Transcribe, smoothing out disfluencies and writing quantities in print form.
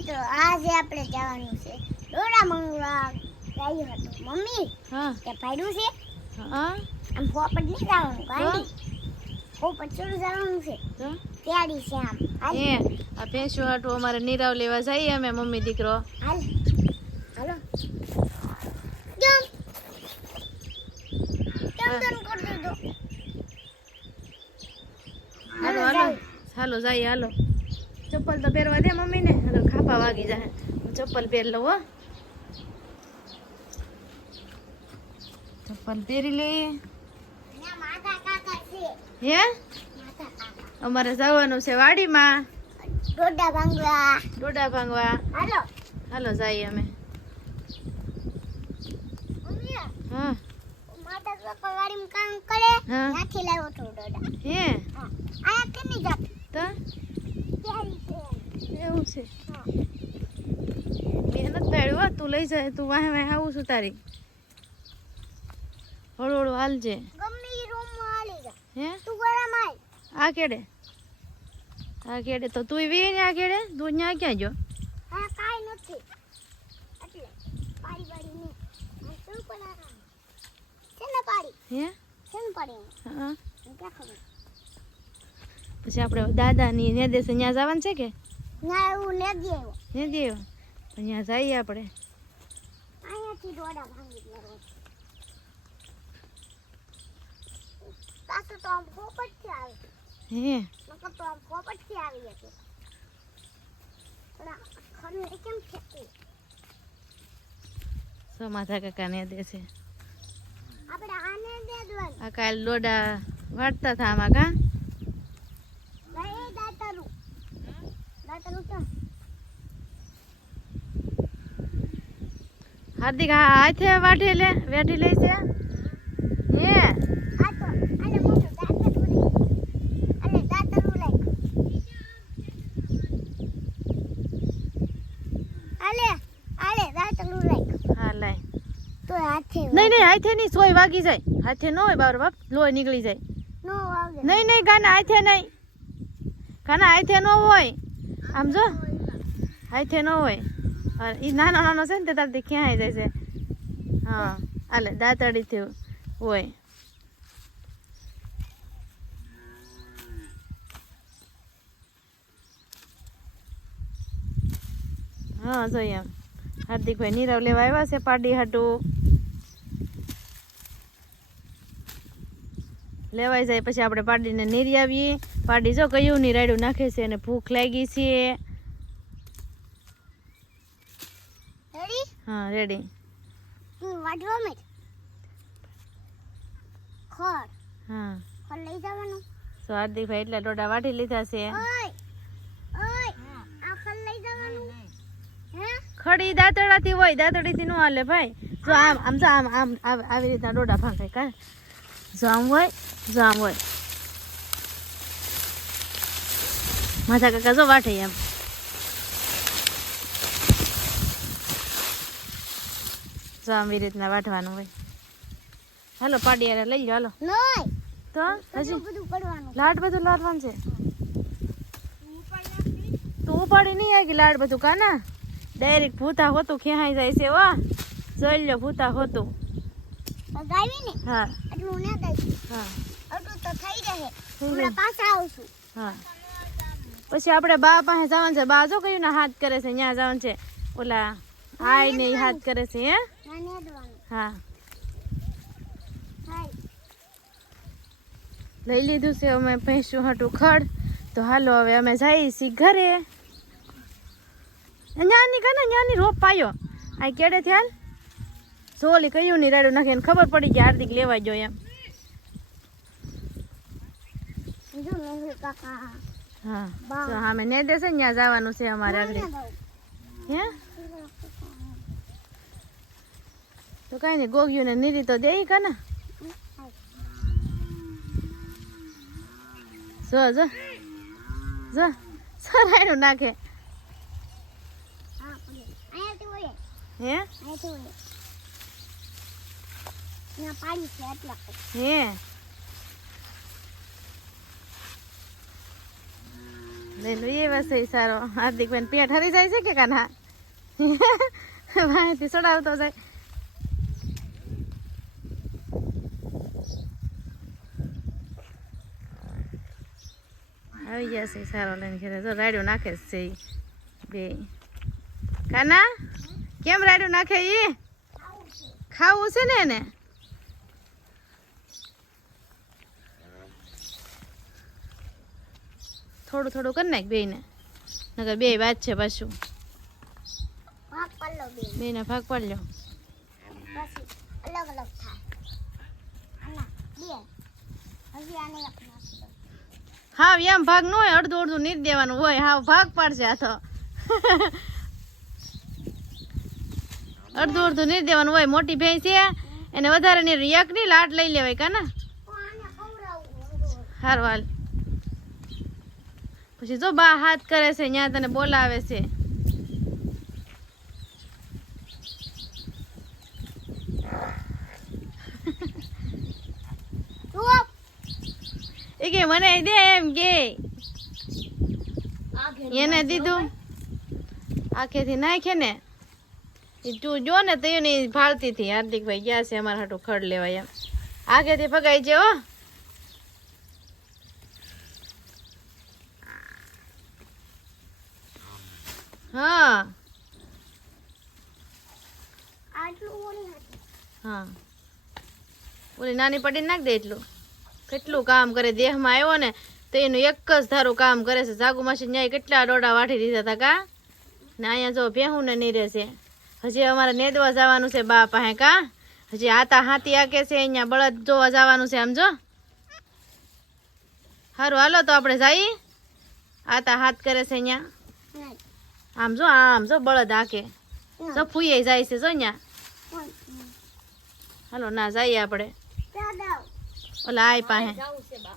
મિત્રો આજે આપણે જવાનું છે દોરા મંગવા ગાયું હતું મમ્મી હા કે ભાડું છે હા આમ પોપટ નહીં જવાનું ગાડી પોપટ ચડું જવાનું છે તો તૈયારી છે આમ હાલ એ આ ભેંસો હાટું અમારે નીરાવ લેવા જઈએ અમે મમ્મી દીકરો હાલ હાલો કેમ કેમ તન કરી દીધો હાલો હાલો હાલો જઈએ હાલો ચપ્પલ તો પહેરવા દે મમ્મીને અગર ખાપા વાગી જાય હું ચપ્પલ પહેર લઉં હો ચપ્પલ પહેરી લઈએ ના માતા કાકા છે હે માતા કાકા અમારે જવાનું છે વાડીમાં દોડા ભાંગવા ડોડા ભાંગવા હાલો હાલો જઈએ અમે મમ્મી હા માતા કાકા ગાડીમાં કામ કરે હા. ત્યાંથી લાવ્યો તો દોડા હે હા આયા કેમ નહીં જાત તો તૈયારી છે એવું છે હા મહેનત પાડ્યું હો તું લઈ જાય તું વાહે વાહે આવું છું તારી હળુ હળુ હાલજે ગમે ઈ રૂમમાં હાલી જા હે તું ગળામાં આ કેડે તો તું વી ને આ કેડે તું ન્યા ક્યાં જો હા કાઈ નથી એટલે પાડી પાડી ની આ શું પણ આરામ છે ને પાડી હે છે ને પાડી હા હું ક્યાં ખબર પછી આપણે દાદાની ને દેશે ત્યાં જવાનું છે કે ના એવું નથી આવ્યો ને દેવ ત્યાં જઈએ આપણે અહીંયાથી દોડા ભાંગી દેવો પાછું તો આમ પોપટથી આવે હે નકર તો આમ પોપટથી આવી હતી પણ આ ખરું એ કેમ ફેંકવું સો માથા કાકા ને દેશે આપણે આને દે દવાનું આ કાલ લોડા વાટતા હતા આમાં કા લઈ દાતરું કેમ હાર્દિક હાથે વાટી લે વેઠી લઈ છે હે આ તો આલે મોટું દાતરું લઈ આલે દાતરું લઈ આલે આલે દાતરું લઈ હા લાય તો હાથે નહીં હાથે નહીં સોય વાગી જાય હાથે ન હોય બાર બાપ લોહી નીકળી જાય નો વાગે નહીં ગાના હાથે નહીં ગાના હાથે ન હોય આમ જો હાથે ન હોય એ નાનો નાનો છે ને તે તારથી ક્યાં જાય છે હા હાલે દાંતડીથી હોય હા જોઈએ એમ હાર્દિકભાઈ નીરવ લેવા આવ્યા છે પાડી હાટું લેવાઈ જાય પછી આપણે પાડીને નીરી આવીએ પાડી જો કયું નીરાડું નાખે છે અને ભૂખ લાગી છે રેડી હા રેડી વાટવા મે ખોર હા ખોર લઈ જવાનું તો હાર્દિકભાઈ એટલા ડોડા વાટી લીધા છે ઓય ઓય આ ખોર લઈ જવાનું હે ખડી દાંતડાથી હોય દાંતડીથી ન હાલે ભાઈ જો આમ આમ જો આમ આમ આવી રીતના ડોડા ભાંગાય કા જો આમ હોય માથા કાકા જો વાટે એમ જો આમ એવી રીતના વાટવાનું હોય હાલો પાડિયારે લઈ લો હાલો નોય તો હજી બધું કરવાનું લાડ બધું લાડવાનું છે તું ઉપાડી નહીં આવી લાડ બધું કાના ડાયરેક્ટ ભૂતા હોતું ખેહાઈ જાય છે વા જોઈ લો ભૂતા હોતું ગાવી ને હા એટલું ના ગાવી હા એટલું તો થઈ રહે થઈ હમણાં રહે. પાછા આવશું હા પછી આપણે બા પાસે જવાનું છે બા જો કયું ના હાથ કરે છે ત્યાં જવાનું છે ઓલા આય ને ઈ હાથ કરે છે હે ના નેદવાનું હા હાય લઈ લીધું છે અમે ભેંસું હાટું ખડ તો હાલો હવે અમે જઈએ છીએ ઘરે ન્યાની રોપ પાયો આ કેડે થયા સોલી કયું ની રાડું નાખીને ખબર પડી કે હાર્દિક લેવા ગયો એમ જો મેહુલ કાકા હા બા. તો અમે ને દેશે ને ત્યાં જવાનું છે અમારે આગળ હે તો કઈ નહીં ગોગ્યું ને નીરી તો દે કા ને જો સરાયનું નાખે હા અહીંયાથી હોય હે અહીંયાથી હોય ના પાડી છે એટલા હે લઈ લો એ વસે સારો. હાર્દિકભાઈ પેટ હરી જાય છે કે કાના ભાઈથી ચડાવતો જાય. આવી ગયા છે સારો લઈને ઘરે. જો રાડ્યો નાખે છે ઈ બે. કાના કેમ રાડ્યો નાખે ઈ? ખાવું છે ને એને. થોડું થોડું કરી નાખ બેયને, નકર બે વાત છે પાછું. ભાગ પાડલો બે બેયને ભાગ પાડ લ્યો. પછી અલગ અલગ થાય. આના બે હજી આને એક નાખી દો. હા એમ ભાગ ન હોય, અડધું અડધું નીર દેવાનું હોય. હા ભાગ પાડશે આ તો અડધું અડધું નીર દેવાનું હોય. મોટી ભેંસ છે એને વધારે નીર એક ની લાટ લઈ લેવાય કાના. આને ખવડાવવું હારું હાલ. પછી જો બા હાથ કરે છે, ત્યાં તને બોલાવે છે. એ કે મને દે એમ કે એને દીધું આખેથી નાખે ને. તું જો ને તો એને ભાળતી હતી. હાર્દિકભાઈ ગયા છે અમારા હાટું ખડ લેવા એમ. આખેથી ભગાઈ છે હો. હા આટલું ઓણી હતી. હા ઓલી નાની પડી નાખ દે. એટલું કેટલું કામ કરે. દેહમાં આવ્યો ને તો એનું એક જ ધારું કામ કરે છે. જાગુ માસી ન્યાય કેટલા ડોડા વાટી દીધા હતા કા. ને અહીંયા જો ભેહું ને નીરે છે. હજી અમારે નેદવા જવાનું છે બા પાસે કા. હજી આતા હાથી આકે છે. અહીંયા બળદ જોવા જવાનું છે. આમ જો સારું હાલો તો આપણે જઈએ. આતા હાથ કરે છે અહીંયા. આમ જો બળદ આકે. જો ફૂઈ જાય છે જો અહીંયા. હાલો ના જઈએ આપણે દાદા ઓલા આય પાસે. જાવું છે બા.